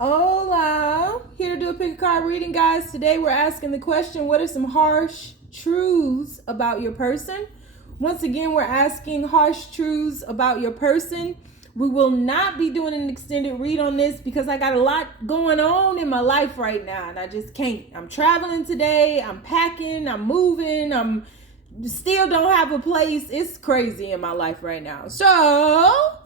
Hola, here to do a pick a card reading, guys. Today we're asking the question, what are some harsh truths about your person? Once again, we're asking harsh truths about your person. We will not be doing an extended read on this because I got a lot going on in my life right now and I just can't. I'm traveling today, I'm packing, I'm moving, I'm still don't have a place. It's crazy in my life right now. So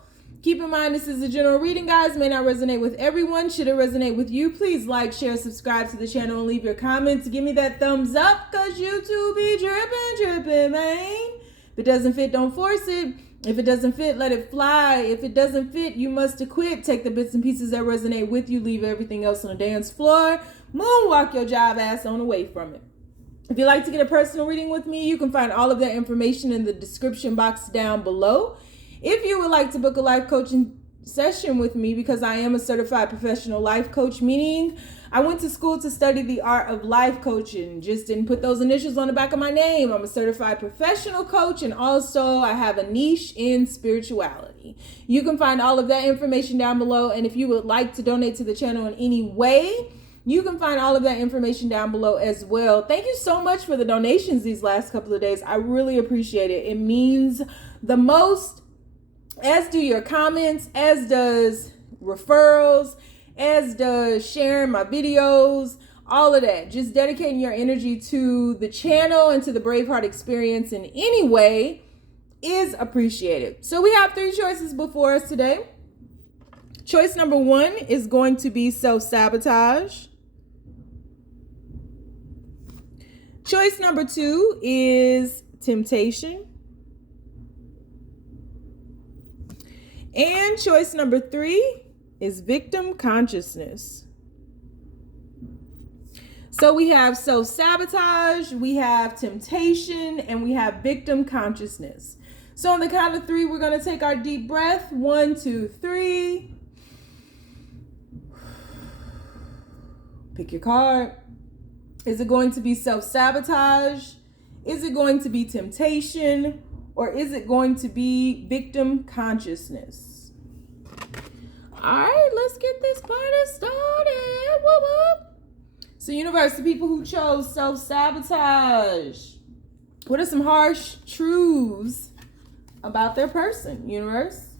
keep in mind, this is a general reading, guys. May not resonate with everyone. Should it resonate with you, please like, share, subscribe to the channel, and leave your comments. Give me that thumbs up, because YouTube be dripping, man. If it doesn't fit, don't force it. If it doesn't fit, let it fly. If it doesn't fit, you must acquit. Take the bits and pieces that resonate with you. Leave everything else on the dance floor. Moonwalk your jive ass on away from it. If you'd like to get a personal reading with me, you can find all of that information in the description box down below. If you would like to book a life coaching session with me, because I am a certified professional life coach, meaning I went to school to study the art of life coaching, just didn't put those initials on the back of my name. I'm a certified professional coach, and also I have a niche in spirituality. You can find all of that information down below, and if you would like to donate to the channel in any way, you can find all of that information down below as well. Thank you so much for the donations these last couple of days. I really appreciate it. It means the most. As do your comments, as does referrals, as does sharing my videos, all of that. Just dedicating your energy to the channel and to the Braveheart experience in any way is appreciated. So we have 3 choices before us today. Choice number 1 is going to be self-sabotage. Choice number 2 is temptation. And choice number 3 is victim consciousness. So we have self-sabotage, we have temptation, and we have victim consciousness. So on the count of 3, we're going to take our deep breath. 1, 2, 3. Pick your card. Is it going to be self-sabotage? Is it going to be temptation? Or is it going to be victim consciousness? All right, let's get this party started. Whoop, whoop. So universe, the people who chose self-sabotage, what are some harsh truths about their person, universe?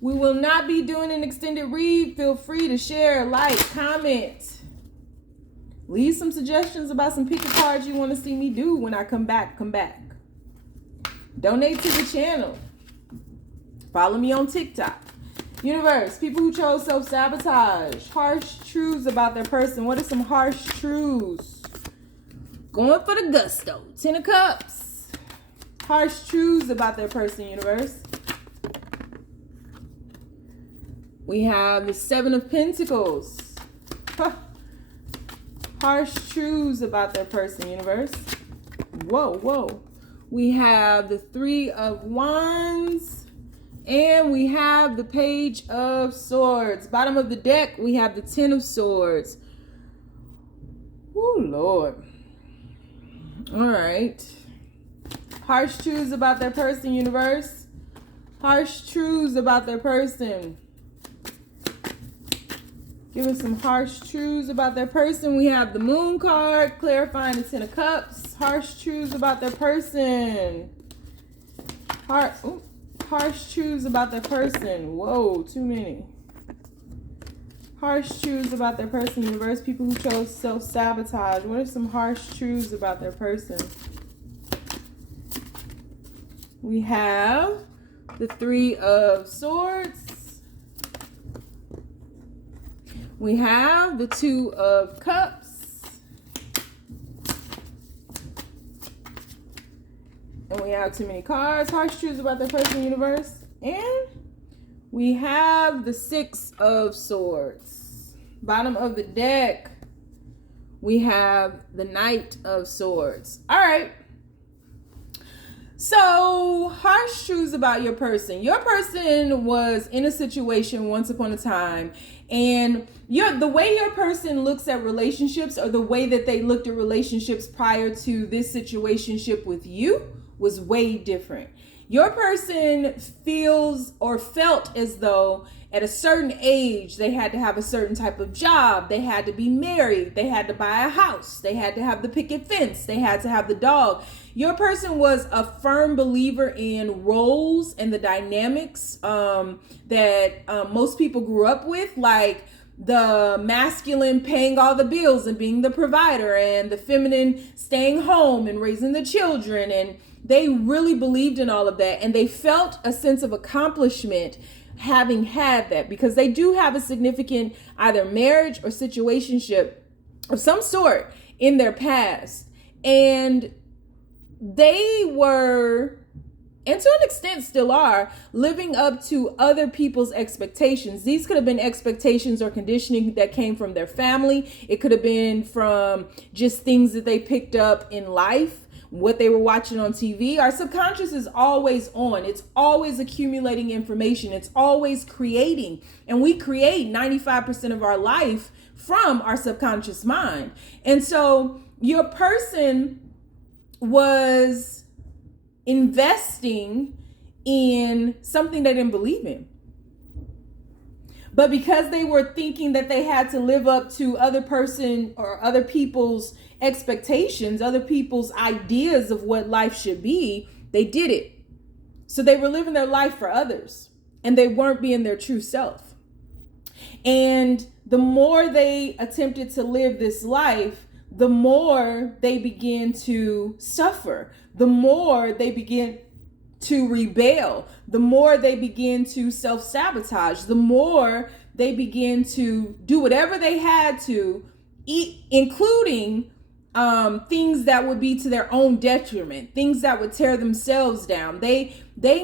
We will not be doing an extended read. Feel free to share, like, comment. Leave some suggestions about some pick a cards you want to see me do when I come back. Donate to the channel. Follow me on TikTok. Universe, people who chose self-sabotage. Harsh truths about their person. What are some harsh truths? Going for the gusto. 10 of Cups. Harsh truths about their person, universe. We have the 7 of Pentacles. Harsh truths about their person, universe. Whoa. We have the 3 of Wands, and we have the Page of Swords. Bottom of the deck, we have the 10 of Swords. Oh, Lord. All right. Harsh truths about their person, universe. Harsh truths about their person. Give us some harsh truths about their person. We have the Moon card, clarifying the 10 of Cups. Harsh truths about their person. Harsh truths about their person. Whoa, too many. Harsh truths about their person, universe. People who chose self-sabotage. What are some harsh truths about their person? We have the 3 of Swords. We have the 2 of Cups. And we have too many cards. Harsh truths about their person, universe. And we have the 6 of Swords. Bottom of the deck, we have the Knight of Swords. All right. So, harsh truths about your person. Your person was in a situation once upon a time, and the way your person looks at relationships, or the way that they looked at relationships prior to this situationship with you, was way different. Your person feels or felt as though at a certain age, they had to have a certain type of job. They had to be married. They had to buy a house. They had to have the picket fence. They had to have the dog. Your person was a firm believer in roles and the dynamics that most people grew up with, like the masculine paying all the bills and being the provider, and the feminine staying home and raising the children. And they really believed in all of that. And they felt a sense of accomplishment having had that, because they do have a significant either marriage or situationship of some sort in their past. And they were, and to an extent still are, living up to other people's expectations. These could have been expectations or conditioning that came from their family. It could have been from just things that they picked up in life, what they were watching on TV. Our subconscious is always on. It's always accumulating information. It's always creating. And we create 95% of our life from our subconscious mind. And so your person was investing in something they didn't believe in. But because they were thinking that they had to live up to other person or other people's expectations, other people's ideas of what life should be, they did it. So they were living their life for others, and they weren't being their true self. And the more they attempted to live this life, the more they began to suffer, the more they began to rebel, the more they begin to self-sabotage, the more they begin to do whatever they had to, including things that would be to their own detriment, things that would tear themselves down. They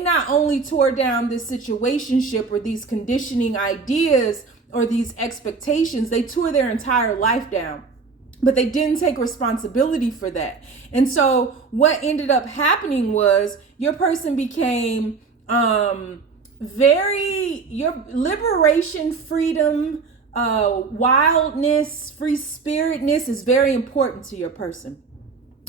not only tore down this situationship or these conditioning ideas or these expectations, they tore their entire life down. But they didn't take responsibility for that. And so what ended up happening was your person became your liberation, freedom, wildness, free spiritness is very important to your person.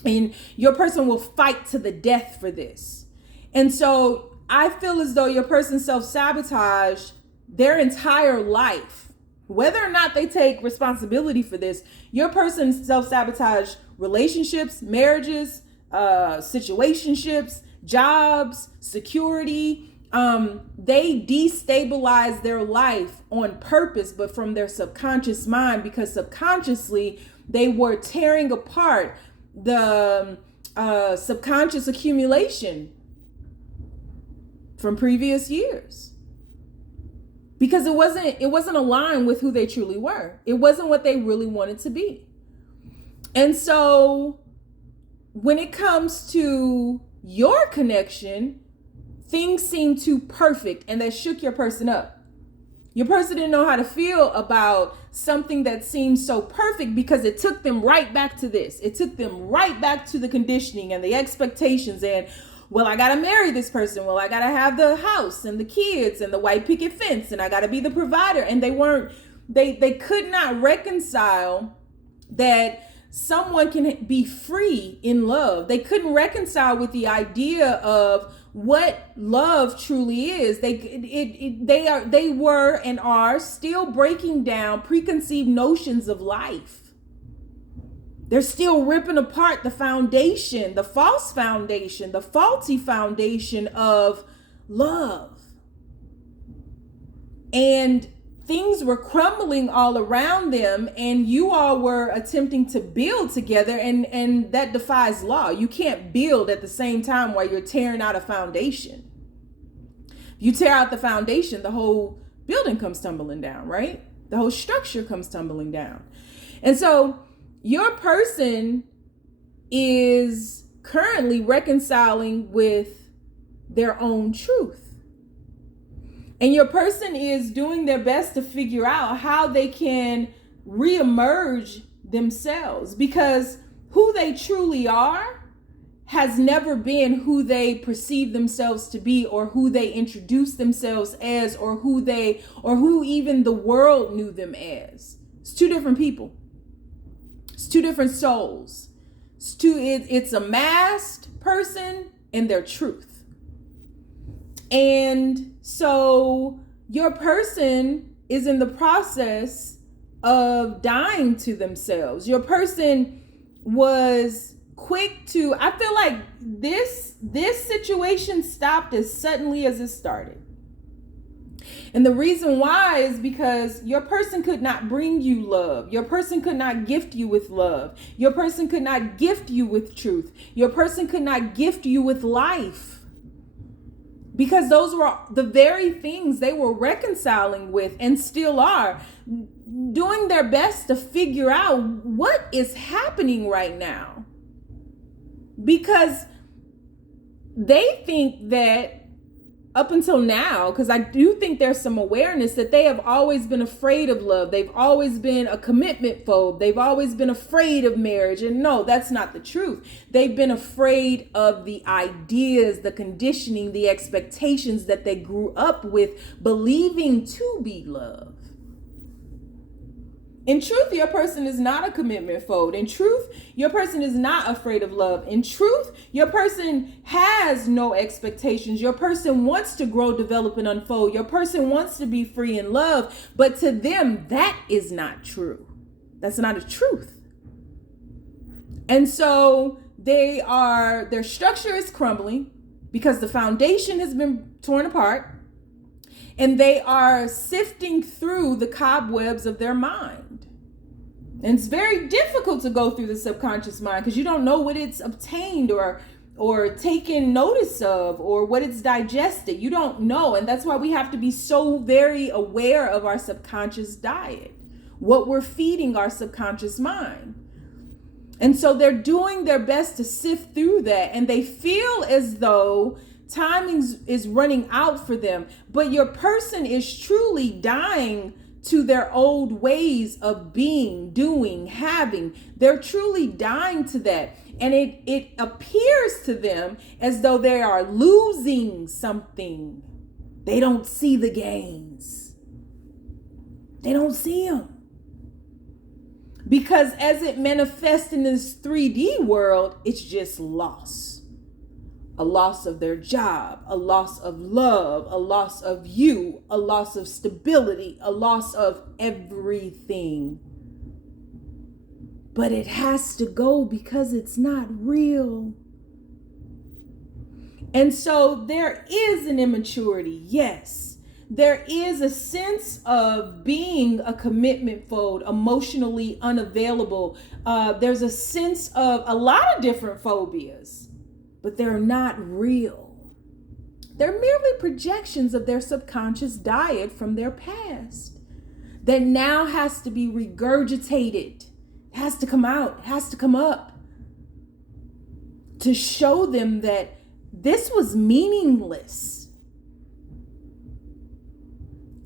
And your person will fight to the death for this. And so I feel as though your person self-sabotaged their entire life. Whether or not they take responsibility for this, your person self-sabotage relationships, marriages, situationships, jobs, security. They destabilize their life on purpose, but from their subconscious mind, because subconsciously they were tearing apart the subconscious accumulation from previous years. Because it wasn't aligned with who they truly were. It wasn't what they really wanted to be. And so when it comes to your connection, things seemed too perfect, and that shook your person up. Your person didn't know how to feel about something that seemed so perfect, because it took them right back to this. It took them right back to the conditioning and the expectations and, well, I got to marry this person. Well, I got to have the house and the kids and the white picket fence, and I got to be the provider. And they could not reconcile that someone can be free in love. They couldn't reconcile with the idea of what love truly is. They were and are still breaking down preconceived notions of life. They're still ripping apart the foundation, the false foundation, the faulty foundation of love. And things were crumbling all around them, and you all were attempting to build together, and that defies law. You can't build at the same time while you're tearing out a foundation. You tear out the foundation, the whole building comes tumbling down, right? The whole structure comes tumbling down. And so your person is currently reconciling with their own truth. And your person is doing their best to figure out how they can reemerge themselves, because who they truly are has never been who they perceive themselves to be, or who they introduce themselves as, or who even the world knew them as. It's two different people. It's two different souls. It's a masked person and their truth. And so your person is in the process of dying to themselves. Your person was quick to, I feel like this situation stopped as suddenly as it started. And the reason why is because your person could not bring you love. Your person could not gift you with love. Your person could not gift you with truth. Your person could not gift you with life. Because those were the very things they were reconciling with and still are, doing their best to figure out what is happening right now. Because they think that up until now, because I do think there's some awareness that they have always been afraid of love. They've always been a commitment phobe. They've always been afraid of marriage. And no, that's not the truth. They've been afraid of the ideas, the conditioning, the expectations that they grew up with, believing to be love. In truth, your person is not a commitment phobe. In truth, your person is not afraid of love. In truth, your person has no expectations. Your person wants to grow, develop, and unfold. Your person wants to be free in love. But to them, that is not true. That's not a truth. And so their structure is crumbling because the foundation has been torn apart. And they are sifting through the cobwebs of their mind. And it's very difficult to go through the subconscious mind because you don't know what it's obtained or taken notice of or what it's digested. You don't know. And that's why we have to be so very aware of our subconscious diet, what we're feeding our subconscious mind. And so they're doing their best to sift through that. And they feel as though timing is running out for them, but your person is truly dying to their old ways of being, doing, having. They're truly dying to that. And it appears to them as though they are losing something. They don't see the gains. They don't see them. Because as it manifests in this 3D world, it's just loss. A loss of their job, a loss of love, a loss of you, a loss of stability, a loss of everything. But it has to go because it's not real. And so there is an immaturity, yes. There is a sense of being a commitment phobe, emotionally unavailable. There's a sense of a lot of different phobias. But they're not real. They're merely projections of their subconscious diet from their past that now has to be regurgitated, has to come out, has to come up to show them that this was meaningless.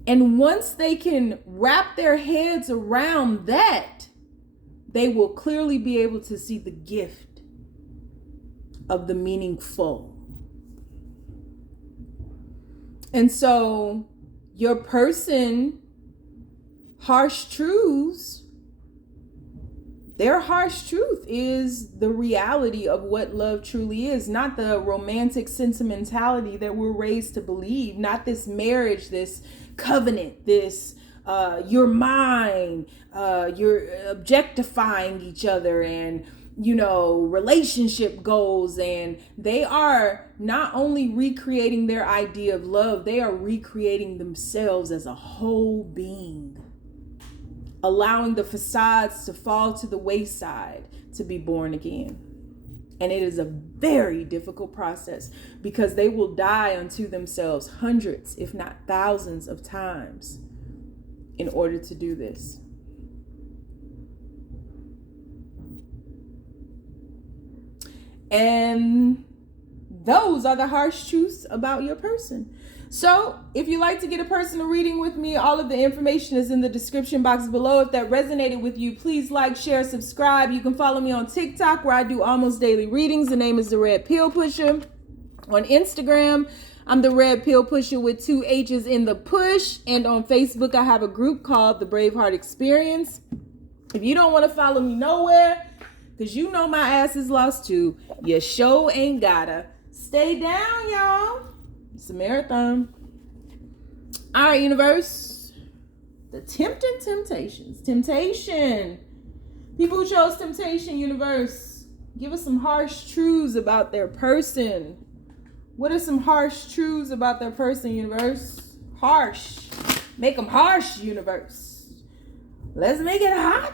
And once they can wrap their heads around that, they will clearly be able to see the gift of the meaningful. And so your person, harsh truths, their harsh truth is the reality of what love truly is, not the romantic sentimentality that we're raised to believe, not this marriage, this covenant, this you're mine, you're objectifying each other and relationship goals. And they are not only recreating their idea of love, they are recreating themselves as a whole being, allowing the facades to fall to the wayside to be born again. And it is a very difficult process because they will die unto themselves hundreds, if not thousands of times in order to do this. And those are the harsh truths about your person. So if you'd like to get a personal reading with me, all of the information is in the description box below. If that resonated with you, please like, share, subscribe. You can follow me on TikTok where I do almost daily readings. The name is The Red Pill Pusher. On Instagram, I'm The Red Pill Pusher with 2 H's in the push. And on Facebook, I have a group called The Braveheart Experience. If you don't want to follow me nowhere, because you know my ass is lost too, you sure ain't gotta. Stay down, y'all. It's a marathon. All right, universe. The tempting temptations. Temptation. People who chose temptation, universe. Give us some harsh truths about their person. What are some harsh truths about their person, universe? Harsh. Make them harsh, universe. Let's make it hot.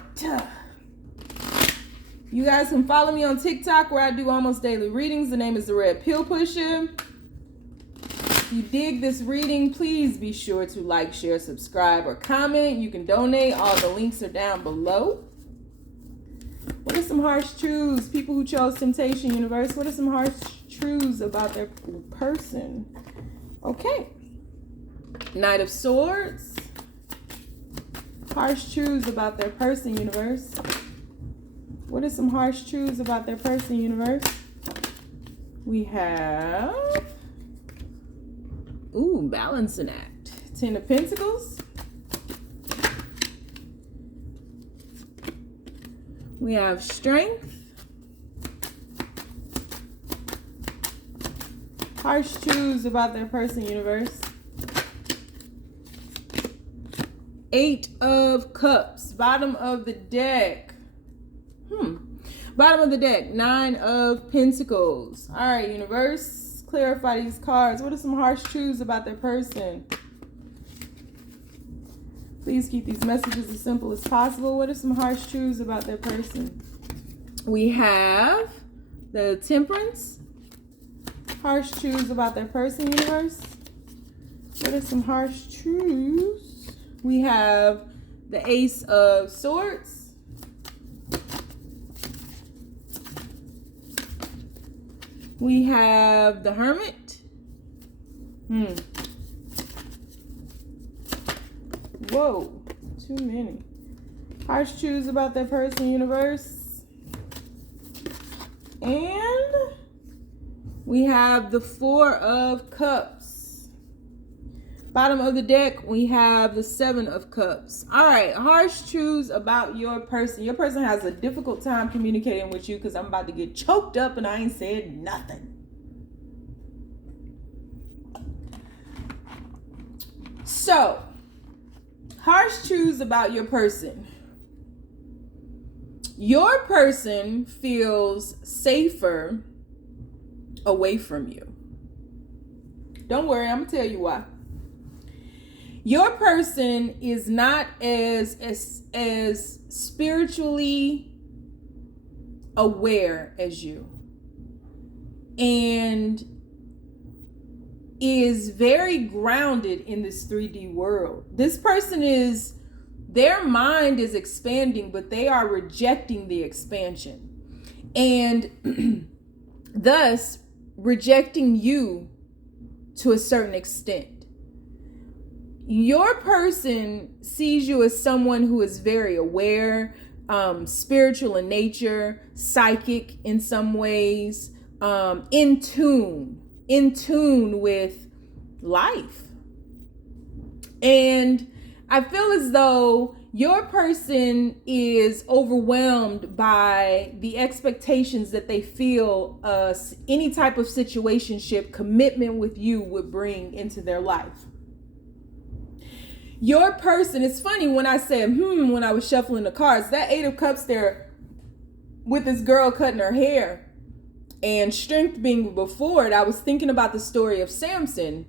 You guys can follow me on TikTok where I do almost daily readings. The name is The Red Pill Pusher. If you dig this reading, please be sure to like, share, subscribe, or comment. You can donate. All the links are down below. What are some harsh truths? People who chose temptation, universe. What are some harsh truths about their person? Okay. Knight of Swords. Harsh truths about their person, universe. What are some harsh truths about their person, universe? We have... balancing act. 10 of Pentacles. We have Strength. Harsh truths about their person, universe. 8 of Cups. Bottom of the deck. Bottom of the deck. 9 of Pentacles. All right, universe. Clarify these cards. What are some harsh truths about their person? Please keep these messages as simple as possible. What are some harsh truths about their person? We have the Temperance. Harsh truths about their person, universe. What are some harsh truths? We have the Ace of Swords. We have the Hermit. Whoa, too many. Harsh truths about their person, universe. And we have the 4 of Cups. Bottom of the deck, we have the 7 of Cups. All right, harsh truths about your person. Your person has a difficult time communicating with you because I'm about to get choked up and I ain't said nothing. So, harsh truths about your person. Your person feels safer away from you. Don't worry, I'm going to tell you why. Your person is not as spiritually aware as you, and is very grounded in this 3D world. This person is, their mind is expanding, but they are rejecting the expansion, and thus rejecting you to a certain extent. Your person sees you as someone who is very aware, spiritual in nature, psychic in some ways, in tune with life. And I feel as though your person is overwhelmed by the expectations that they feel any type of situationship, commitment with you would bring into their life. Your person, it's funny when I said, when I was shuffling the cards, that 8 of Cups there with this girl cutting her hair and Strength being before it, I was thinking about the story of Samson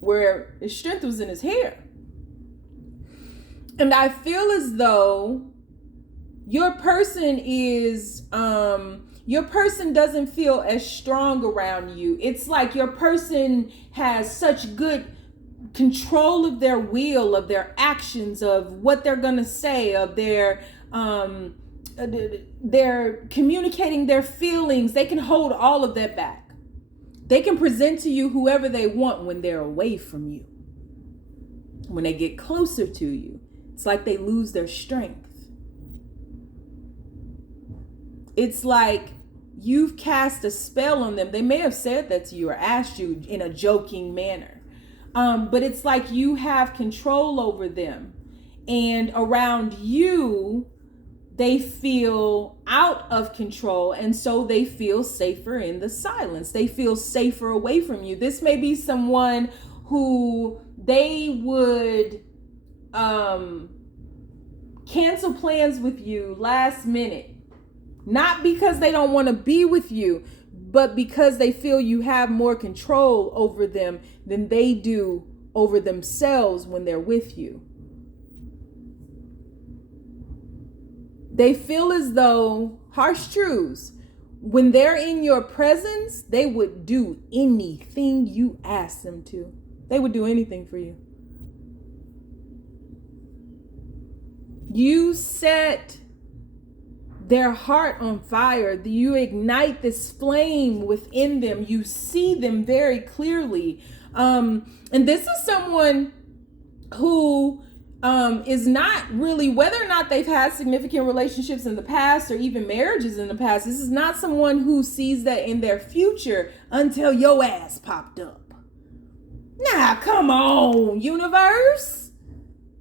where his strength was in his hair. And I feel as though your person is, your person doesn't feel as strong around you. It's like your person has such good control of their will, of their actions, of what they're gonna say, of their they're communicating their feelings. They can hold all of that back. They can present to you whoever they want when they're away from you. When they get closer to you, it's like they lose their strength. It's like you've cast a spell on them. They may have said that to you or asked you in a joking manner. But it's like you have control over them. And around you, they feel out of control. And so they feel safer in the silence. They feel safer away from you. This may be someone who they would cancel plans with you last minute. Not because they don't want to be with you, but because they feel you have more control over them than they do over themselves when they're with you. They feel as though, harsh truths, when they're in your presence, they would do anything you ask them to. They would do anything for you. You set their heart on fire. You ignite this flame within them. You see them very clearly. And this is someone who is not really, whether or not they've had significant relationships in the past or even marriages in the past, this is not someone who sees that in their future until your ass popped up. Nah, come on, universe.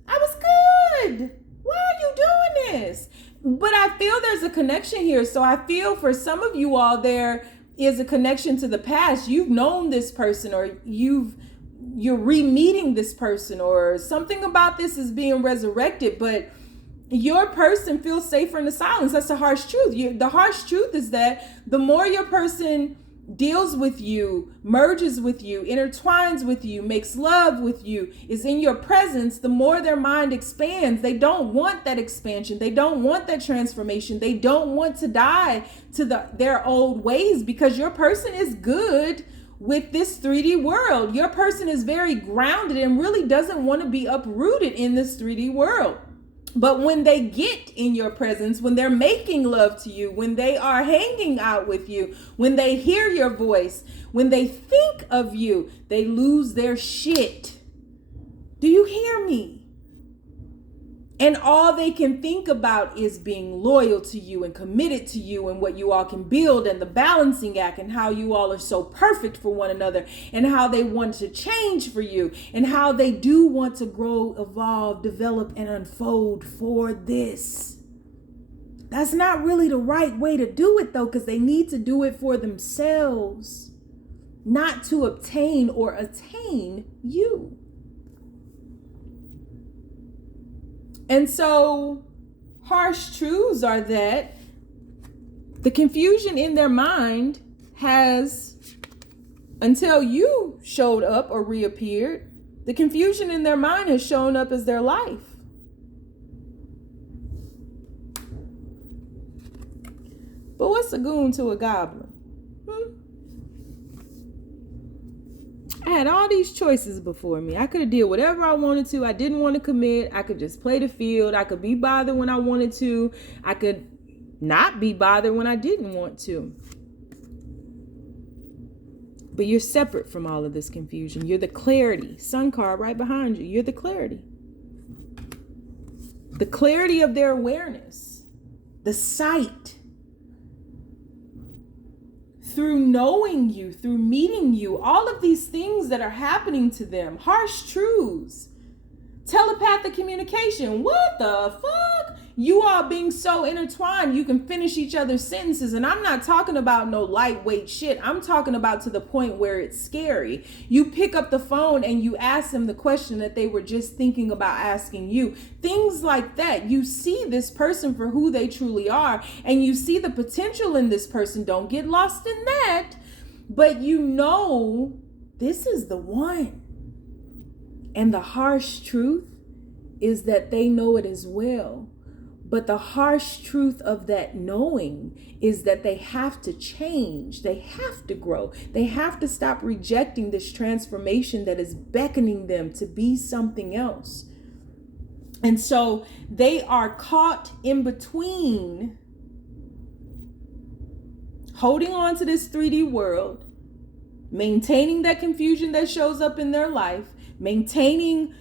I was good. Why are you doing this? But I feel there's a connection here. So I feel for some of you all, there is a connection to the past. You've known this person, or you're re-meeting this person, or something about this is being resurrected, but your person feels safer in the silence. That's the harsh truth. The harsh truth is that the more your person deals with you, merges with you, intertwines with you, makes love with you, is in your presence, the more their mind expands. They don't want that expansion. They don't want that transformation. They don't want to die to their old ways, because your person is good with this 3D world. Your person is very grounded and really doesn't want to be uprooted in this 3D world. But when they get in your presence, when they're making love to you, when they are hanging out with you, when they hear your voice, when they think of you, they lose their shit. Do you hear me? And all they can think about is being loyal to you and committed to you and what you all can build, and the balancing act, and how you all are so perfect for one another, and how they want to change for you, and how they do want to grow, evolve, develop, and unfold for this. That's not really the right way to do it, though, because they need to do it for themselves, not to obtain or attain you. And so harsh truths are that the confusion in their mind has, until you showed up or reappeared, the confusion in their mind has shown up as their life. But what's a goon to a goblin? I had all these choices before me. I could have did whatever I wanted to. I didn't want to commit. I could just play the field. I could be bothered when I wanted to. I could not be bothered when I didn't want to. But you're separate from all of this confusion. You're the clarity. Sun card right behind you. You're the clarity. The clarity of their awareness. The sight. Through knowing you, through meeting you, all of these things that are happening to them, harsh truths, telepathic communication. What the fuck? You all being so intertwined, you can finish each other's sentences. And I'm not talking about no lightweight shit. I'm talking about to the point where it's scary. You pick up the phone and you ask them the question that they were just thinking about asking you. Things like that. You see this person for who they truly are, and you see the potential in this person. Don't get lost in that. But you know, this is the one. And the harsh truth is that they know it as well. But the harsh truth of that knowing is that they have to change. They have to grow. They have to stop rejecting this transformation that is beckoning them to be something else. And so they are caught in between holding on to this 3D world, maintaining that confusion that shows up in their life, maintaining,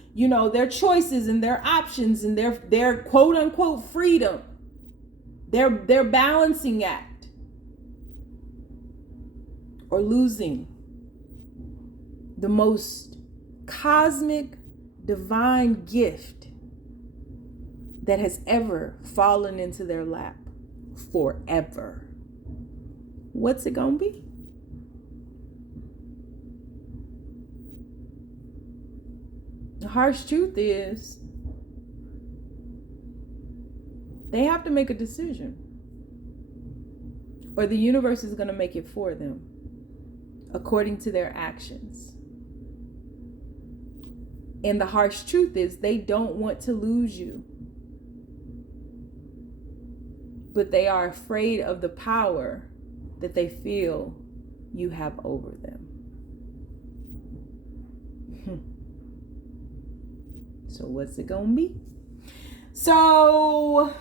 their choices and their options and their quote unquote freedom, their balancing act, or losing the most cosmic divine gift that has ever fallen into their lap forever. What's it gonna be? harsh truth is they have to make a decision, or the universe is going to make it for them according to their actions. And the harsh truth is they don't want to lose you, but they are afraid of the power that they feel you have over them. So what's it gonna be? So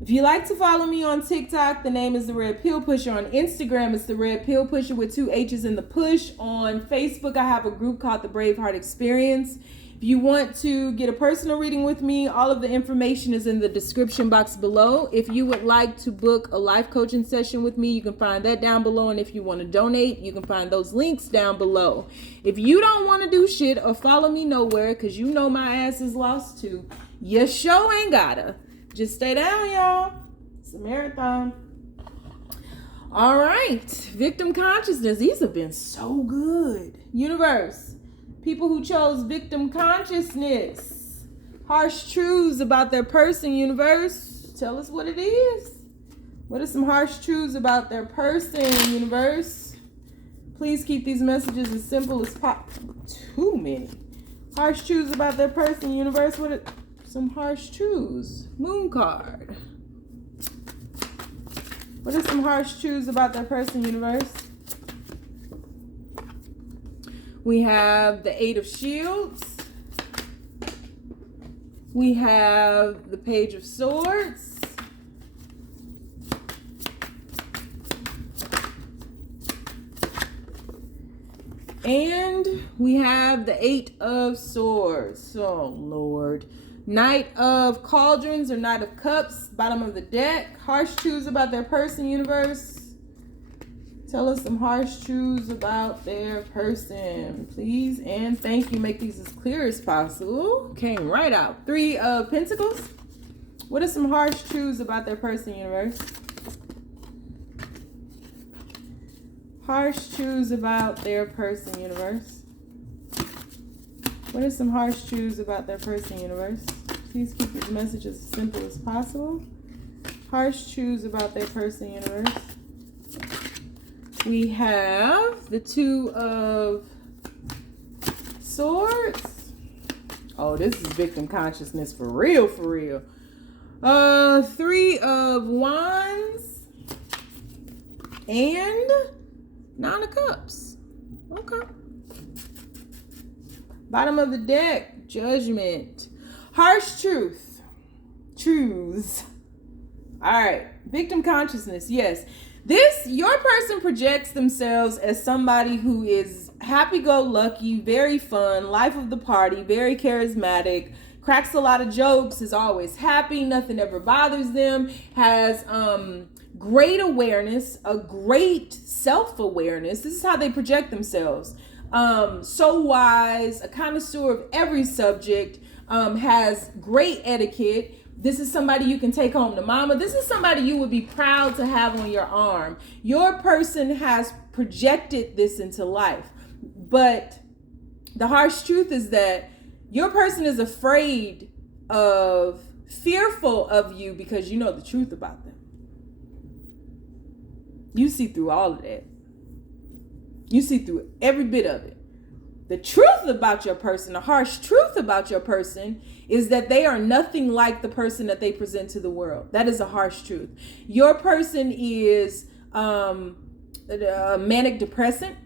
if you like to follow me on TikTok, the name is The Red Pill Pusher. On Instagram, it's The Red Pill Pusher with 2 H's in the push. On Facebook, I have a group called the Braveheart Experience. If you want to get a personal reading with me, all of the information is in the description box below. If you would like to book a life coaching session with me, you can find that down below. And if you want to donate, you can find those links down below. If you don't want to do shit or follow me nowhere, because you know my ass is lost too, you sure ain't gotta. Just stay down, y'all. It's a marathon. All right. Victim consciousness. These have been so good. Universe. People who chose victim consciousness. Harsh truths about their person, universe. Tell us what it is. What are some harsh truths about their person, universe? Please keep these messages as simple as possible. Too many. Harsh truths about their person, universe. What are some harsh truths? Moon card. What are some harsh truths about their person, universe? We have the 8 of Shields. We have the Page of Swords. And we have the 8 of Swords. Oh, Lord. Knight of Cauldrons or Knight of Cups, bottom of the deck. Harsh truths about their person, universe. Tell us some harsh truths about their person, please. And thank you. Make these as clear as possible. Came right out. 3 of Pentacles. What are some harsh truths about their person, universe? Harsh truths about their person, universe. What are some harsh truths about their person, universe? Please keep these messages as simple as possible. Harsh truths about their person, universe. We have the 2 of Swords. Oh, this is victim consciousness for real, for real. 3 of Wands. And 9 of Cups. Okay. Bottom of the deck, Judgment. Harsh truth. Truths. All right. Victim consciousness. Yes. Your person projects themselves as somebody who is happy-go-lucky, very fun, life of the party, very charismatic, cracks a lot of jokes, is always happy, nothing ever bothers them, has great awareness, a great self-awareness. This is how they project themselves. So wise, a connoisseur of every subject, has great etiquette. This is somebody you can take home to mama. This is somebody you would be proud to have on your arm. Your person has projected this into life. But the harsh truth is that your person is fearful of you because you know the truth about them. You see through all of that. You see through every bit of it. The truth about your person, the harsh truth about your person, is that they are nothing like the person that they present to the world. That is a harsh truth. Your person is a manic depressant.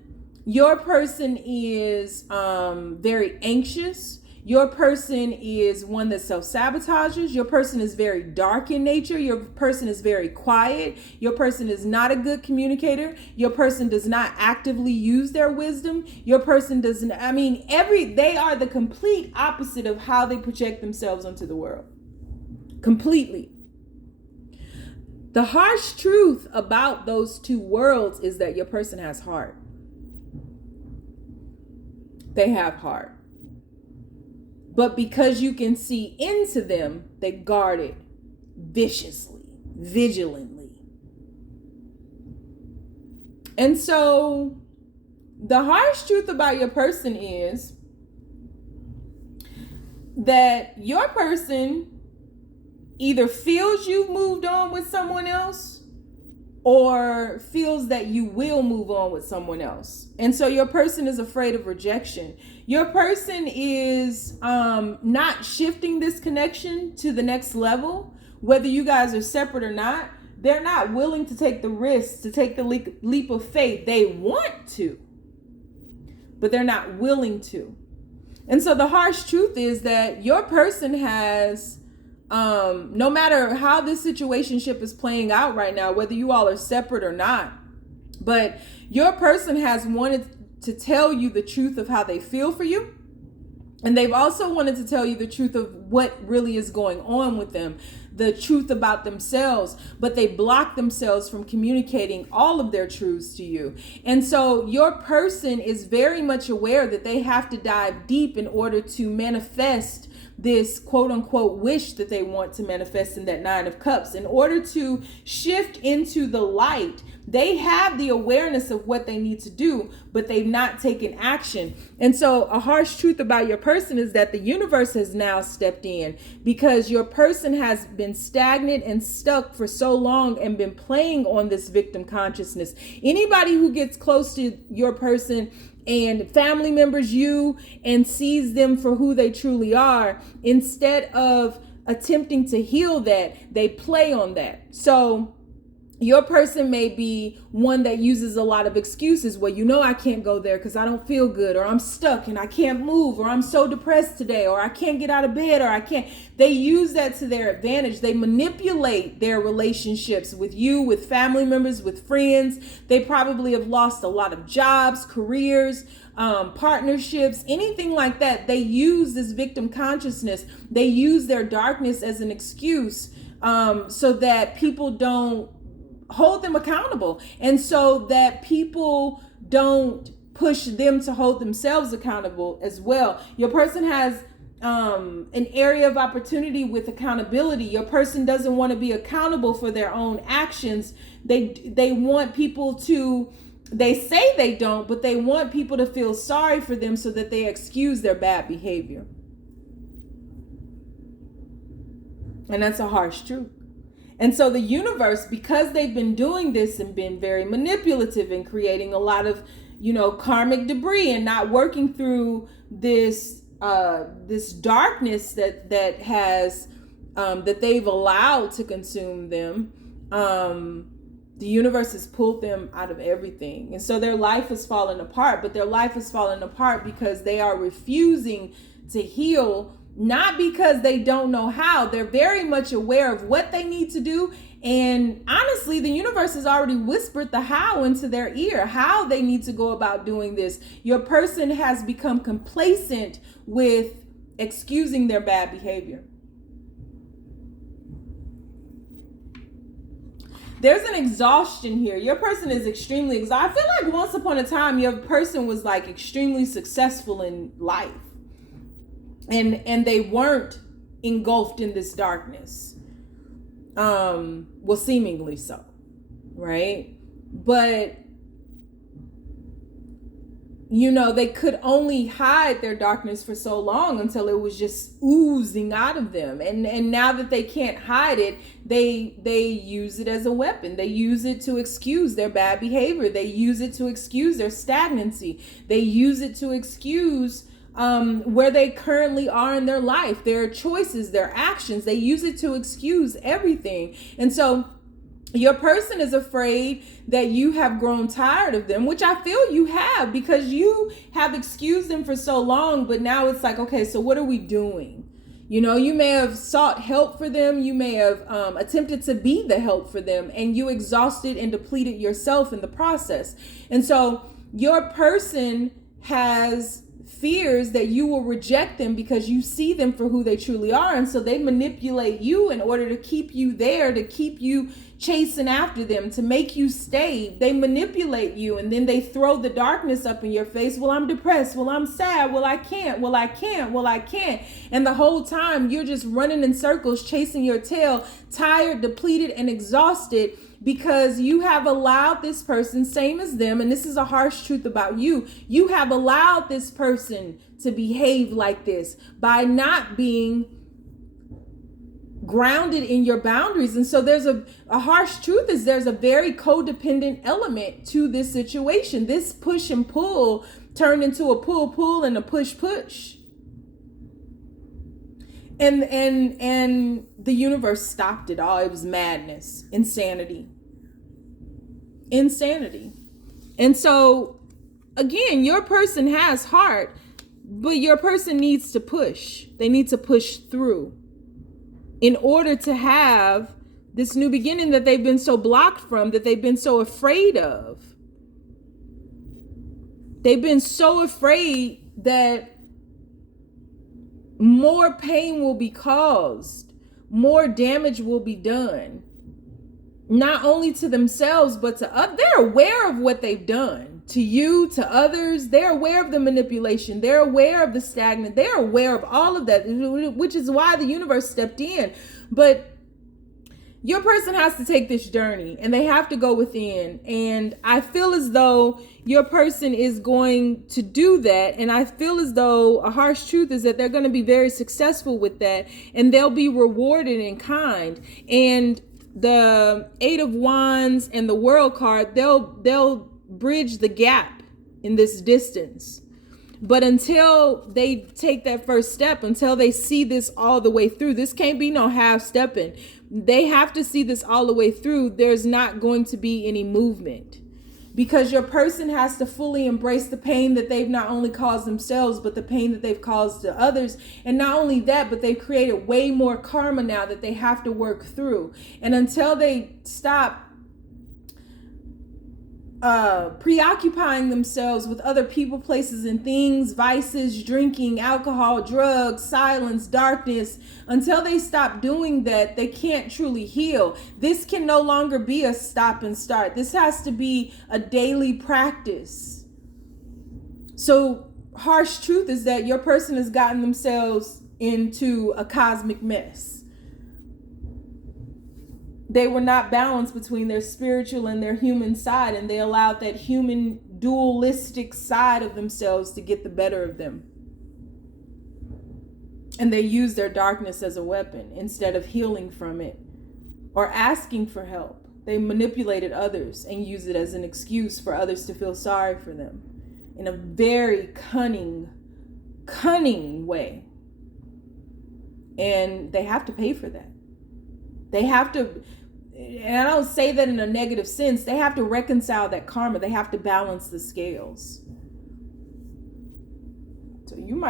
Your person is very anxious. Your person is one that self-sabotages. Your person is very dark in nature. Your person is very quiet. Your person is not a good communicator. Your person does not actively use their wisdom. Your person doesn't, they are the complete opposite of how they project themselves onto the world. Completely. The harsh truth about those two worlds is that your person has heart. They have heart. But because you can see into them, they guard it viciously, vigilantly. And so the harsh truth about your person is that your person either feels you've moved on with someone else or feels that you will move on with someone else. And so your person is afraid of rejection. Your person is not shifting this connection to the next level, whether you guys are separate or not. They're not willing to take the risk, to take the leap of faith. They want to, but they're not willing to. And so the harsh truth is that your person has, no matter how this situationship is playing out right now, whether you all are separate or not, but your person has wanted to tell you the truth of how they feel for you. And they've also wanted to tell you the truth of what really is going on with them, the truth about themselves, but they block themselves from communicating all of their truths to you. And so your person is very much aware that they have to dive deep in order to manifest this quote unquote wish that they want to manifest in that 9 of Cups. In order to shift into the light, they have the awareness of what they need to do, but they've not taken action. And so a harsh truth about your person is that the universe has now stepped in, because your person has been stagnant and stuck for so long and been playing on this victim consciousness. Anybody who gets close to your person and family members you and sees them for who they truly are, instead of attempting to heal that, they play on that. So your person may be one that uses a lot of excuses. Well, I can't go there because I don't feel good, or I'm stuck and I can't move, or I'm so depressed today, or I can't get out of bed, or I can't. They use that to their advantage. They manipulate their relationships with you, with family members, with friends. They probably have lost a lot of jobs, careers, partnerships, anything like that. They use this victim consciousness. They use their darkness as an excuse so that people don't hold them accountable, and so that people don't push them to hold themselves accountable as well. Your person has an area of opportunity with accountability. Your person doesn't want to be accountable for their own actions. They want people to, they say they don't, but they want people to feel sorry for them so that they excuse their bad behavior. And that's a harsh truth. And so the universe, because they've been doing this and been very manipulative and creating a lot of, karmic debris and not working through this darkness that has that they've allowed to consume them, the universe has pulled them out of everything. And so their life has fallen apart, but their life has fallen apart because they are refusing to heal. Not because they don't know how. They're very much aware of what they need to do. And honestly, the universe has already whispered the how into their ear, how they need to go about doing this. Your person has become complacent with excusing their bad behavior. There's an exhaustion here. Your person is extremely exhausted. I feel like once upon a time, your person was like extremely successful in life. And they weren't engulfed in this darkness. Well, seemingly so, right? But, they could only hide their darkness for so long until it was just oozing out of them. And now that they can't hide it, they use it as a weapon. They use it to excuse their bad behavior. They use it to excuse their stagnancy. They use it to excuse where they currently are in their life, their choices, their actions. They use it to excuse everything. And so your person is afraid that you have grown tired of them, which I feel you have, because you have excused them for so long. But now it's like, okay, so what are we doing? You may have sought help for them. You may have attempted to be the help for them, and you exhausted and depleted yourself in the process. And so your person has fears that you will reject them because you see them for who they truly are. And so they manipulate you in order to keep you there, to keep you chasing after them, to make you stay. They manipulate you, and then they throw the darkness up in your face. Well, I'm depressed. Well, I'm sad. Well, I can't. Well, I can't. Well, I can't. And the whole time you're just running in circles, chasing your tail, tired, depleted, and exhausted, because you have allowed this person, same as them, and this is a harsh truth about you, you have allowed this person to behave like this by not being grounded in your boundaries. And so there's a harsh truth is there's a very codependent element to this situation. This push and pull turned into a pull and a push. And the universe stopped it all. It was madness, insanity. And so again, your person has heart, but your person needs to push. They need to push through in order to have this new beginning that they've been so blocked from, that they've been so afraid of. They've been so afraid that more pain will be caused, more damage will be done, not only to themselves, but to others. They're aware of what they've done to you, to others. They're aware of the manipulation. They're aware of the stagnant. They're aware of all of that, which is why the universe stepped in. But your person has to take this journey and they have to go within. And I feel as though your person is going to do that. And I feel as though a harsh truth is that they're going to be very successful with that, and they'll be rewarded in kind. And the Eight of Wands and the World card, they'll bridge the gap in this distance. But until they take that first step, until they see this all the way through, this can't be no half stepping. They have to see this all the way through. There's not going to be any movement, because your person has to fully embrace the pain that they've not only caused themselves, but the pain that they've caused to others. And not only that, but they've created way more karma now that they have to work through. And until they stop preoccupying themselves with other people, places, and things, vices, drinking, alcohol, drugs, silence, darkness, until they stop doing that, they can't truly heal. This can no longer be a stop and start. This has to be a daily practice. So harsh truth is that your person has gotten themselves into a cosmic mess. They were not balanced between their spiritual and their human side, and they allowed that human dualistic side of themselves to get the better of them. And they used their darkness as a weapon instead of healing from it or asking for help. They manipulated others and used it as an excuse for others to feel sorry for them in a very cunning way. And they have to pay for that. They have to, and I don't say that in a negative sense, they have to reconcile that karma. They have to balance the scales. So you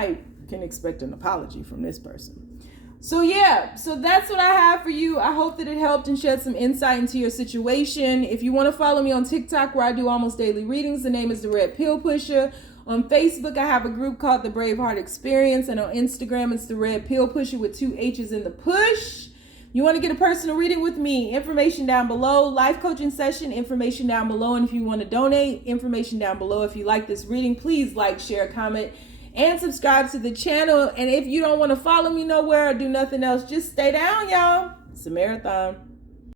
can expect an apology from this person. So yeah, so that's what I have for you. I hope that it helped and shed some insight into your situation. If you want to follow me on TikTok, where I do almost daily readings, the name is The Red Pill Pusher. On Facebook, I have a group called the Braveheart Experience. And on Instagram, it's The Red Pill Pusher with 2 H's in the push. You want to get a personal reading with me, information down below. Life coaching session, information down below. And if you want to donate, information down below. If you like this reading, please like, share, comment, and subscribe to the channel. And if you don't want to follow me nowhere or do nothing else, just stay down, y'all. It's a marathon.